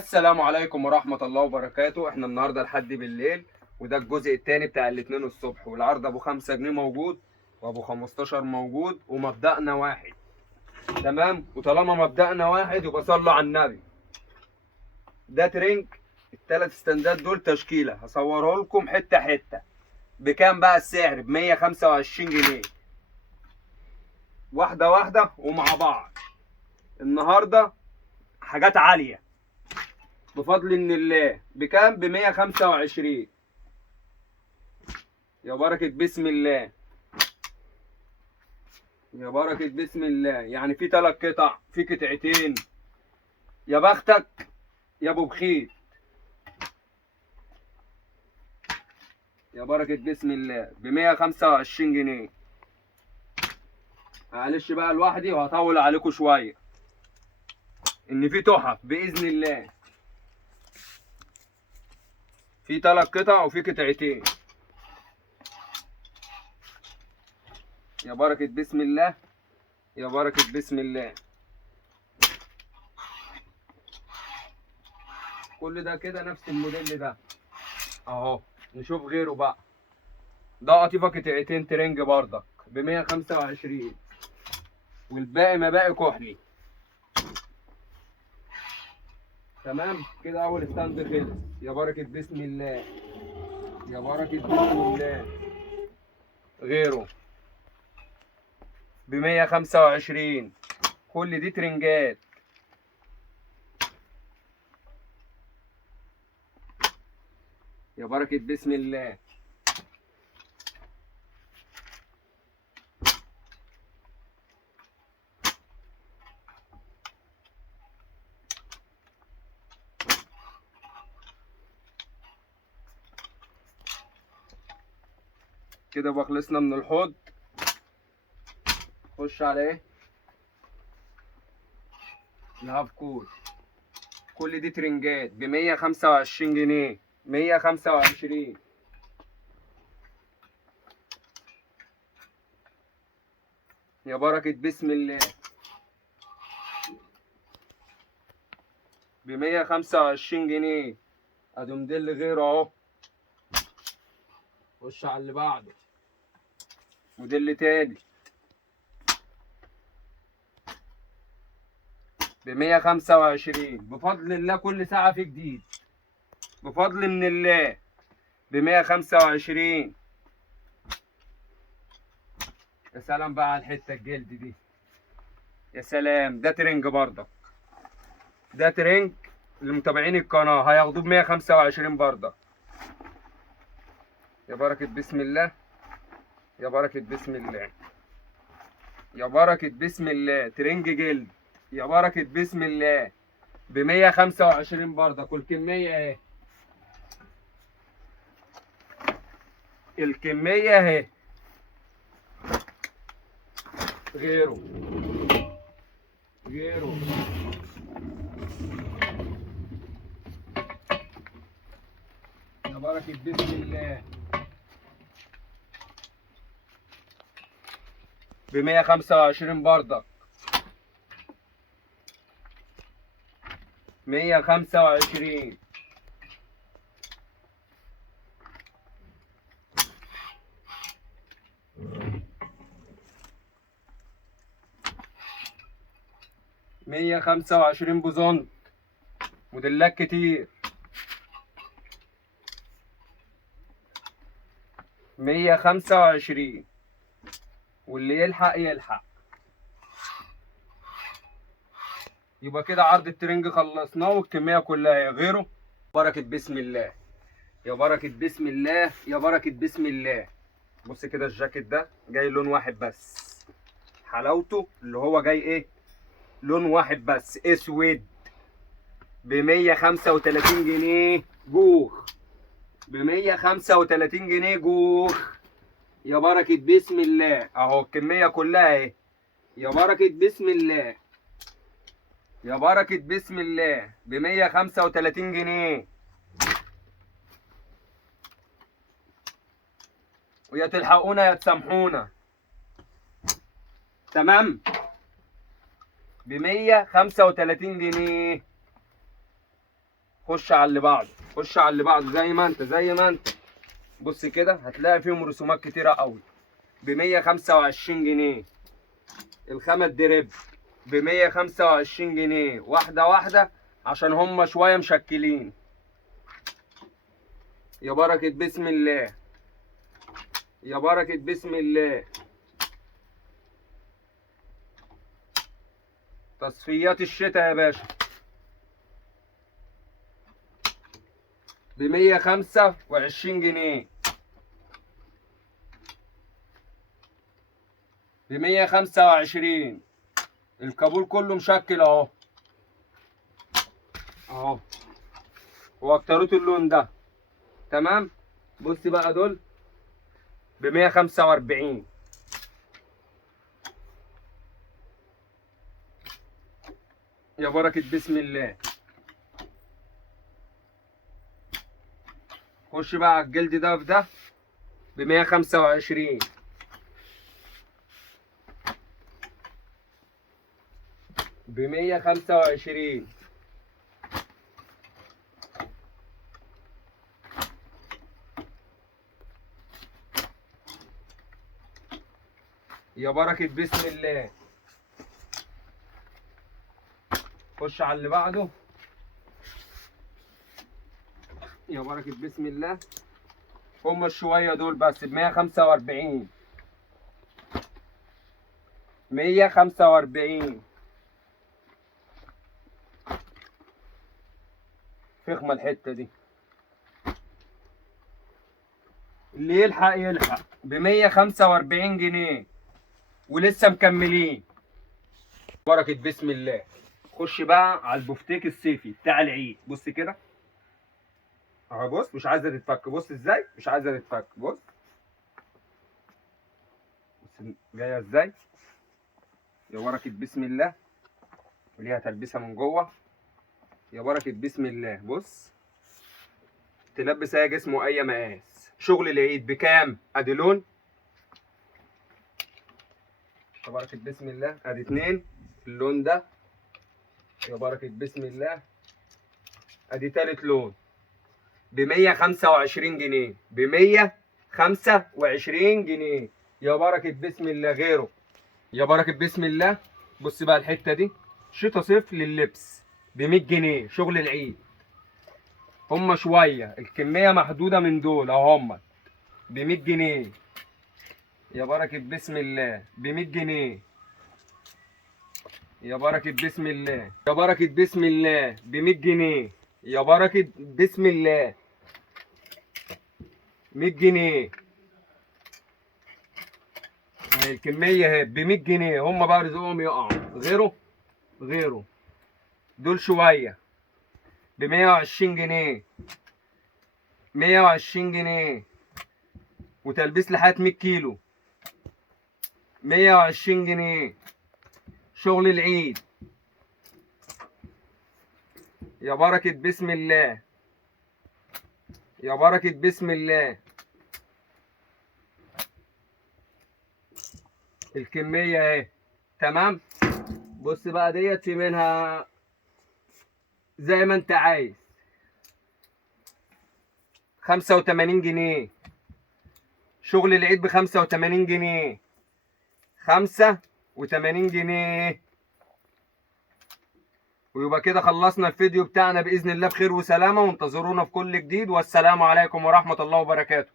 السلام عليكم ورحمة الله وبركاته. احنا النهاردة لحد بالليل، وده الجزء التاني بتاع الاتنين الصبح. والعرض ابو 5 جنيه موجود، وابو 15 موجود، ومبدأنا واحد. تمام. وطالما مبدأنا واحد يبقى صلوا على النبي. ده ترنج. التلات استندات دول تشكيلة هصوره لكم حتة حتة. بكام بقى السعر؟ ب125 جنيه. واحدة واحدة ومع بعض. النهاردة حاجات عالية بفضل من الله. بكام؟ ب125. يا بركة بسم الله. يا بركة بسم الله. يعني في 3 قطع، في قطعتين. يا بختك يا ابو بخيت. يا بركة بسم الله ب125 جنيه. معلش بقى لوحدي وهطول عليكم شوية، ان في تحف بإذن الله. في 3 قطع وفي قطعتين. يا بركة بسم الله. يا بركة بسم الله. كل ده كده نفس الموديل ده اهو. نشوف غيره بقى. ده قطيفة قطعتين ترنج بردك ب125، والباقي مباقي كحلي. تمام كده. اول ستاند خلص. يا بركة بسم الله. يا بركة بسم الله. غيره ب125. كل دي ترنجات. يا بركة بسم الله. كده بقى خلصنا من الحوض. خش على ايه؟ الهاف كول. كل دي ترنجات ب125 جنيه. 125. يا بركة بسم الله. ب125 جنيه. ادي موديل غيره اهو. خش على اللي بعده. موديل تاني ب125. بفضل الله كل ساعة في جديد. بفضل من الله. ب125. يا سلام بقى على الحتة الجلد دي. يا سلام. ده ترنج برضك. ده ترنج. لمتابعين القناة هياخدوه ب125 برضك. يا بركة بسم الله. يا بركة بسم الله. يا بركة بسم الله. ترنج جلد. يا بركة بسم الله ب125 برضك. والكمية اهي. الكمية اهي. غيره. غيره. يا بركة بسم الله ب125 برضك. 125. مية خمسة وعشرين بوزون. موديلات كتير. 125. واللي يلحق يلحق. يبقى كده عرض الترنج خلصناه والكمية كلها. غيره. بركة بسم الله. يا بركة بسم الله. يا بركة بسم الله. بص كده الجاكيت ده جاي لون واحد بس. حلاوته اللي هو جاي ايه؟ لون واحد بس اسود. ب135 جنيه جوخ. ب135 جنيه جوخ. يا بركة بسم الله. اهو الكمية كلها اهي. يا بركة بسم الله. يا بركة بسم الله ب135 جنيه. ويا تلحقونا يا تسامحونا. تمام. ب135 جنيه. خش على اللي بعده، خش على اللي بعده زي ما انت زي ما انت. بص كده هتلاقي فيهم رسومات كتيره قوي. ب 125 جنيه الخامة دريب، ب 125 جنيه واحدة واحدة عشان هما شوية مشكلين. يا بركة بسم الله، يا بركة بسم الله. تصفيات الشتاء يا باشا ب 125 جنيه، ب 125. الكابول كله مشكل اهو اهو، واكتروت اللون ده تمام. بص بقى دول ب 145. يا بركة بسم الله. خش بقى على الجلد ده في ده ب 125. ب 125. يا بركة بسم الله. خش على اللي بعده. يا بركة بسم الله. هما الشوية دول بس ب 145. 145. فخمة الحتة دي، اللي يلحق يلحق. ب 145 جنيه ولسه مكملين. بركة بسم الله. خش بقى على البفتيك الصيفي بتاع العيد. بص كده اهو، بص مش عايزه تتفك. بص ازاي مش عايزه تتفك. بص بص جايه ازاي. يا بركة بسم الله. وليها تلبسه من جوه. يا بركة بسم الله. بص تلبس اي جسم واي مقاس. شغل العيد بكام؟ ادي لون. يا بركة بسم الله. ادي اتنين اللون ده. يا بركة بسم الله. ادي تالت لون ب 125 جنيه، ب 125 جنيه. يا بركة بسم الله. غيره يا بركة بسم الله. بص بقى الحتة دي شتا صيف لللبس ب 100 جنيه. شغل العيد. هما شوية الكمية محدودة من دول اهو، هما ب 100 جنيه. يا بركة بسم الله. ب 100 جنيه. يا بركة بسم الله. يا بركة بسم الله. ب 100 جنيه. يا بركة بسم الله. 100 جنيه. اهي الكمية اهي ب 100 جنيه. هما بقى رزقهم يقعوا. غيره دول شوية ب 120 جنيه. 120 جنيه وتلبيس لحد 100 كيلو. 120 جنيه. شغل العيد. يا بركة بسم الله. يا بركة بسم الله. الكمية اهي تمام. بص بقى ديت في منها زي ما انت عايز. 85 جنيه. شغل العيد ب 85 جنيه. 85 جنيه. ويبقى كده خلصنا الفيديو بتاعنا بإذن الله بخير وسلامة، وانتظرونا في كل جديد، والسلام عليكم ورحمة الله وبركاته.